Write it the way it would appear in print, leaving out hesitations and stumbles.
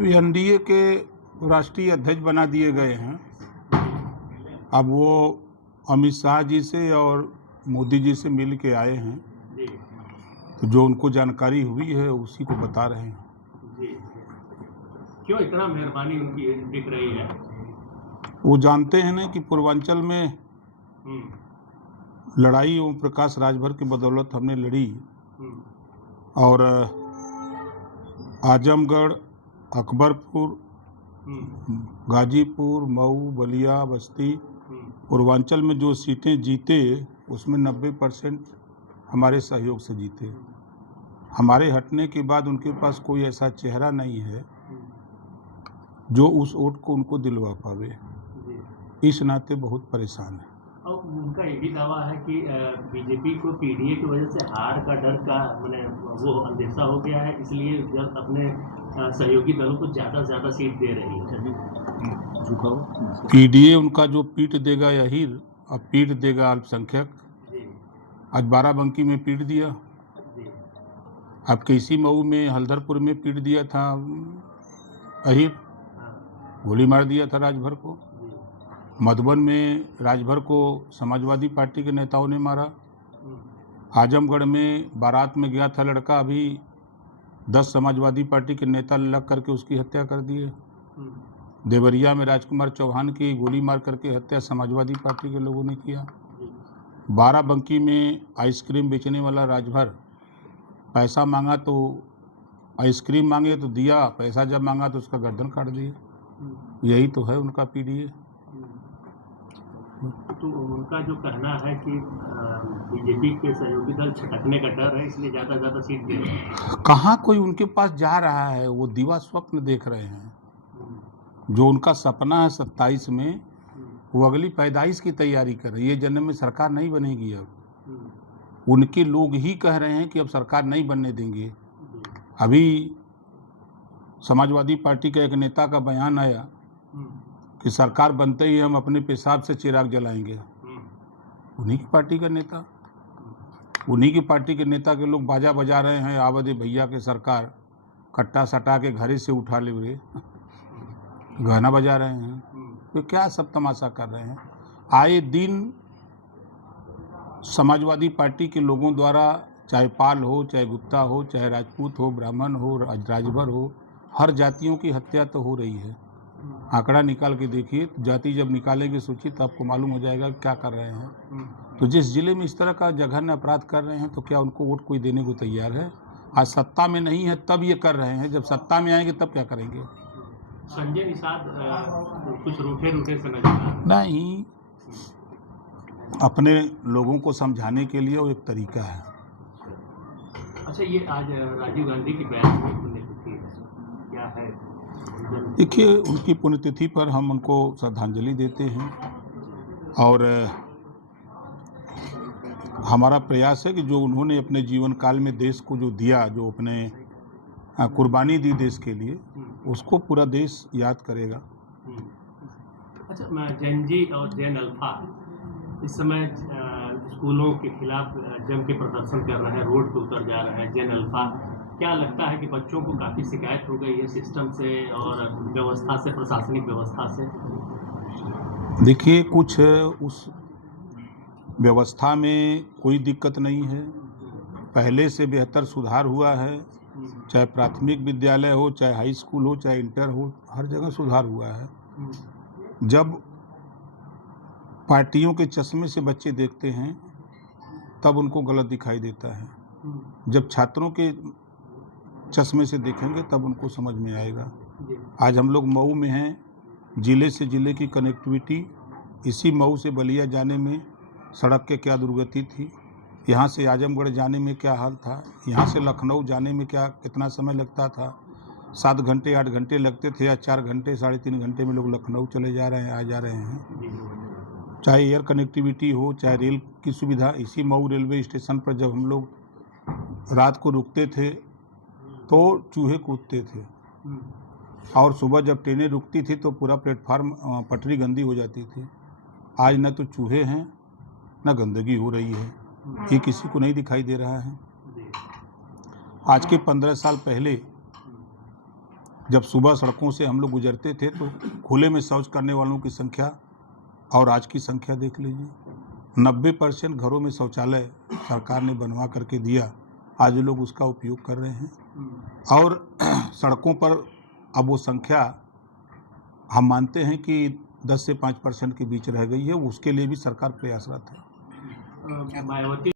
NDA के राष्ट्रीय अध्यक्ष बना दिए गए हैं। अब वो अमित शाह जी से और मोदी जी से मिल के आए हैं, तो जो उनको जानकारी हुई है उसी को बता रहे हैं। जी, क्यों इतना मेहरबानी उनकी दिख रही है? वो जानते हैं ना कि पूर्वांचल में लड़ाई ओम प्रकाश राजभर की बदौलत हमने लड़ी, और आजमगढ़, अकबरपुर, गाजीपुर, मऊ, बलिया, बस्ती, पूर्वांचल में जो सीटें जीते उसमें 90% हमारे सहयोग से जीते। हमारे हटने के बाद उनके पास कोई ऐसा चेहरा नहीं है जो उस वोट को उनको दिलवा पावे। इस नाते बहुत परेशान है। और उनका ये भी दावा है कि बीजेपी को पीडीए की वजह से हार का डर का वो अंदेशा हो गया है, इसलिए जब अपने सहयोगी दलों को ज़्यादा से ज़्यादा सीट दे रही है। पीडीए उनका जो पीट देगा यहीर, अब पीट देगा अल्पसंख्यक। आज बाराबंकी में पीट दिया, आपके इसी मऊ में हल्दरपुर में पीट दिया था अहीर, गोली मार दिया था राजभर को। मधुबन में राजभर को समाजवादी पार्टी के नेताओं ने मारा। आजमगढ़ में बारात में गया था लड़का, अभी 10 समाजवादी पार्टी के नेता लग करके उसकी हत्या कर दिए। देवरिया में राजकुमार चौहान की गोली मार करके हत्या समाजवादी पार्टी के लोगों ने किया। बाराबंकी में आइसक्रीम बेचने वाला राजभर पैसा मांगा तो आइसक्रीम मांगे तो दिया, पैसा जब मांगा तो उसका गर्दन काट दिए। यही तो है उनका पीडीए। तो उनका जो कहना है कि बीजेपी के सहयोगी दल छटकने का डर है, इसलिए ज़्यादा से ज़्यादा सीट दे रहे हैं। कहाँ कोई उनके पास जा रहा है, वो दिवा स्वप्न देख रहे हैं। जो उनका सपना है 27 में, वो अगली पैदाइश की तैयारी कर रहे हैं। ये जन्म में सरकार नहीं बनेगी। अब उनके लोग ही कह रहे हैं कि अब सरकार नहीं बनने देंगे। अभी समाजवादी पार्टी का एक नेता का बयान आया कि सरकार बनते ही हम अपने पेशाब से चिराग जलाएंगे। उन्हीं की पार्टी का नेता, उन्हीं की पार्टी के नेता के लोग बाजा बजा रहे हैं, आवदे भैया के सरकार कट्टा सटा के घरे से उठा ले रे, गाना बजा रहे हैं। तो क्या सब तमाशा कर रहे हैं? आए दिन समाजवादी पार्टी के लोगों द्वारा, चाहे पाल हो, चाहे गुप्ता हो, चाहे राजपूत हो, ब्राह्मण हो, राजभर हो, हर जातियों की हत्या तो हो रही है। आंकड़ा निकाल के देखिए, जाति जब निकालेंगे सूची तो आपको मालूम हो जाएगा क्या कर रहे हैं। तो जिस जिले में इस तरह का जघन्य अपराध कर रहे हैं, तो क्या उनको वोट कोई देने को तैयार है? आज सत्ता में नहीं है तब ये कर रहे हैं, जब सत्ता में आएंगे तब क्या करेंगे? संजय निषाद कुछ रूठे से नजर नहीं, अपने लोगों को समझाने के लिए वो एक तरीका है। अच्छा, ये आज राजीव गांधी की 42वीं पुण्यतिथि है, क्या है? देखिए, उनकी पुण्यतिथि पर हम उनको श्रद्धांजलि देते हैं, और हमारा प्रयास है कि जो उन्होंने अपने जीवन काल में देश को जो दिया, जो अपने कुर्बानी दी देश के लिए, उसको पूरा देश याद करेगा। अच्छा, जैन जी और जैन अल्फा इस समय स्कूलों के खिलाफ जम के प्रदर्शन कर रहे हैं, रोड पे उतर जा रहे हैं। जैन अल्फा, क्या लगता है कि बच्चों को काफ़ी शिकायत हो गई है सिस्टम से और व्यवस्था से, प्रशासनिक व्यवस्था से? देखिए, कुछ उस व्यवस्था में कोई दिक्कत नहीं है, पहले से बेहतर सुधार हुआ है। चाहे प्राथमिक विद्यालय हो, चाहे हाई स्कूल हो, चाहे इंटर हो, हर जगह सुधार हुआ है। जब पार्टियों के चश्मे से बच्चे देखते हैं तब उनको गलत दिखाई देता है, जब छात्रों के चश्मे से देखेंगे तब उनको समझ में आएगा। आज हम लोग मऊ में हैं, ज़िले से ज़िले की कनेक्टिविटी, इसी मऊ से बलिया जाने में सड़क के क्या दुर्गति थी, यहाँ से आजमगढ़ जाने में क्या हाल था, यहाँ से लखनऊ जाने में कितना समय लगता था। 7 घंटे 8 घंटे लगते थे, या 4 घंटे 3.5 घंटे में लोग लखनऊ चले जा रहे हैं, आ जा रहे हैं। चाहे एयर कनेक्टिविटी हो, चाहे रेल की सुविधा, इसी मऊ रेलवे स्टेशन पर जब हम लोग रात को रुकते थे तो चूहे कूदते थे, और सुबह जब ट्रेनें रुकती थी तो पूरा प्लेटफार्म पटरी गंदी हो जाती थी। आज न तो चूहे हैं न गंदगी हो रही है, ये किसी को नहीं दिखाई दे रहा है। आज के 15 साल पहले जब सुबह सड़कों से हम लोग गुजरते थे तो खुले में शौच करने वालों की संख्या और आज की संख्या देख लीजिए। 90% घरों में शौचालय सरकार ने बनवा करके दिया, आज लोग उसका उपयोग कर रहे हैं। और सड़कों पर अब वो संख्या हम मानते हैं कि 10 से 5% के बीच रह गई है, उसके लिए भी सरकार प्रयासरत है। मायावती